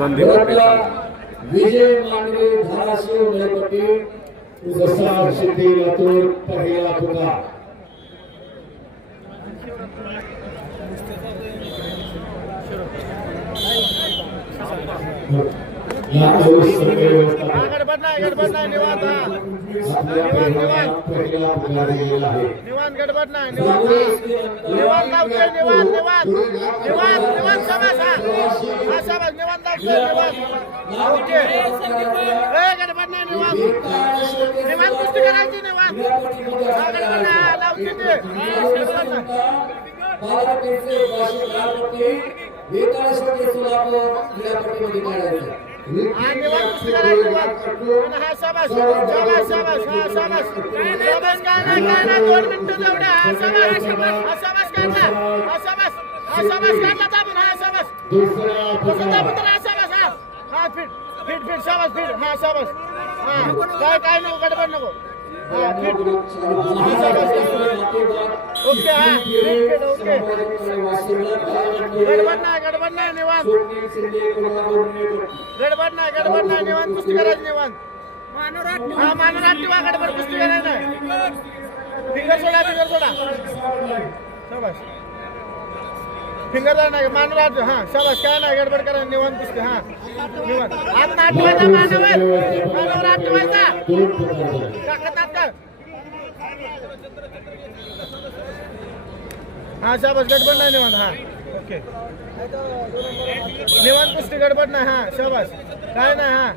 पेसाळ विजय मांडवे धाराशिव नळपट्टी जसा शिंदे लातूर पहिला तुका लातूर सर्वे व्यवस्था गडबड नाही गडबड नाही निवांत. आपल्या पहिला तुका दिलेला आहे. निवांत गडबड नाही निवांत. निवांत निवांत निवांत. निवांत निवांत शाबास निवांत लावतोय निवांत ओके ए गडबड नाही निवांत निवांत कुस्ती करायची निवांत हा शाबास शाबास शाबास हा शाबास शाबास काय नाही काय नाही दोन मिनिटं हा शाबास हा शाबास काढला हा शाबास हा शाबास काढला दुसरा हा फिट फिट फिट शाबास फिट. हा शाबास. हा. काय काय नको गडबड नको. ओके हा. Fit okay. गडबड नाही गडबड नाही निवांत. गडबड नाही गडबड नाही निवांत. कुस्ती करायची निवांत. हा मानवरात किंवा गडबड कुस्ती करायची फिंगर सोडा फिंगर सोडा. शाबास. फिंगर जाय नाही मानवरात हा शाबास काय नाही गडबड करायची निवांत कुस्ती हा. निवांत. आज नाटवायचा मानवर मानवर आठवायचा कर. हा शाबास गडबड नाही निवांत हा. ओके. निवांत कुस्ती गडबड नाही हा शाबास. काय नाही हा.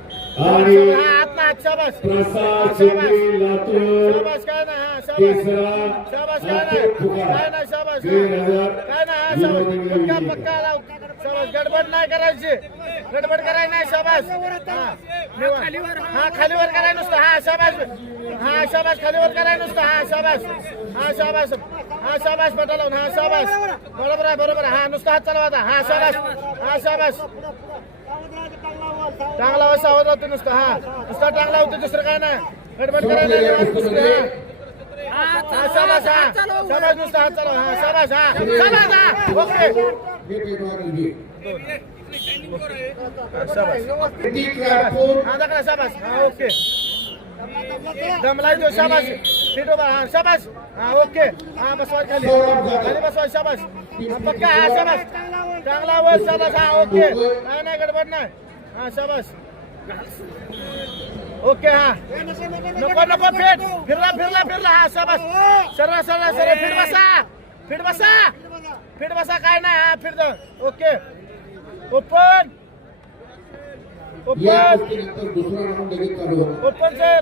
हा शाबास. प्रसाद शिंदे लातूर शाबास काय नाही हा शाबास. तिसरा शाबास काय नाही. काय नाही काय नाही हा शाबास पक्का पक्का लाव शाबास गडबड नाही करायची गडबड करायची नाही शाबास हा निवांत. हा खालीवर करायचं नुसतं हा शाबास हा शाबास खालीवर करायचं नुसतं हा शाबास हा शाबास हा शाबास पटा लावून हा शाबास बरोबर आहे बरोबर आहे हा नुसता हात चालवा आता हा शाबास हा शाबास चांगला वा सावध होतो नुसतं हा नुसता चांगला होतो दुसरं काय नाही गडबड करायला ओके. हा, हा हा दमलाय तो शाबास. उभा. हा शाबास. हा ओके. हा बसवाय खाली. खाली बसवाय शाबास. पक्का. हा शाबास. चांगला वर शाबास. हा ओके. काय नाही गडबड नाही. हा शाबास. ओके हा. नको नको फिट. फिरला फिरला फिरला. हा शाबास सरळ सरळ सरळ फिट बसा. फिट बसा. फिट बसा काय नाही हा fit okay. Open. Open. Open sir.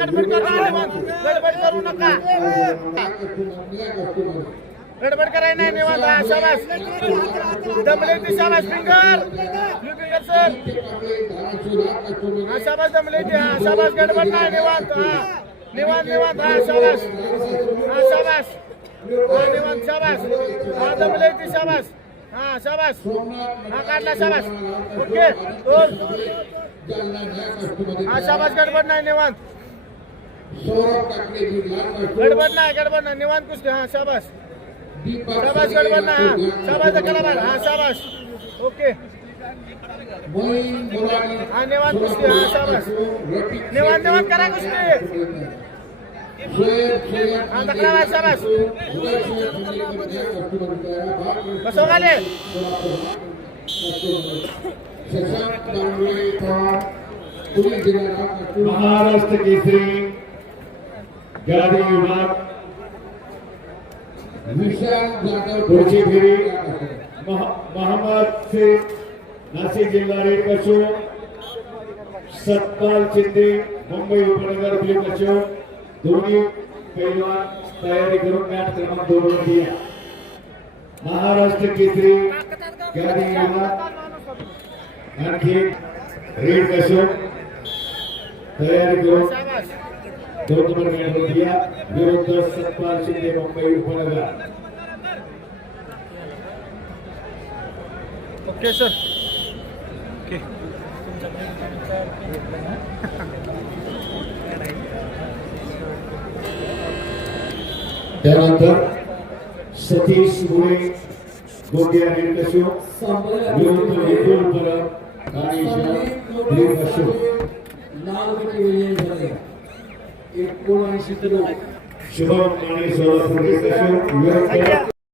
गडबड करू नका. गडबड करू नका. गडबड करायला नाही निवांत. हा शाबास. दमले ती शाबास फिंगर. ब्लू फिंगर सर हा शाबास दमले ती. हा शाबास गडबड नाही निवांत. हा निवांत निवांत. हा शाबास. हा शाबास. हा निवांत शाबास. हा दमले ती शाबास. हा शाबास. हा काढला शाबास. ओके दोन हा शाबास गडबड नाही निवांत. गडबड नाही गडबड नाही. निवांत कुस्ती. हा शाबास. शाबास गडबड नाही हा शाबास कला बार हा शाबास ओके हा निवांत कुस्ती हा शाबास निवांत निवांत करा कुस्ती हा तक्रार आहे शाबास बसव खाली महाराष्ट्र केसरी गाडी विभाग पुढची फेरी मोहम्मद से नाशिक जिल्हा रेड सत्पाल शिंदे मुंबई उपनगर ब्ल्यू कशो दोन्ही पैलवान तयारी करून मॅच क्रमांक दोन वर या महाराष्ट्र केसरी गाडी आणखी रेड कशो तयारी करून दोन नंबर विरुद्ध सत्पाल शिंदे मुंबई उपनगर. Okay sir okay. त्यानंतर सतीश मुळे गोंदिया संपलेल्या विरुद्ध विपुल परब आणि सावंत लाल पट्टी विजयी झाले एकोणऐंशी किलो शुभम आणि सोळा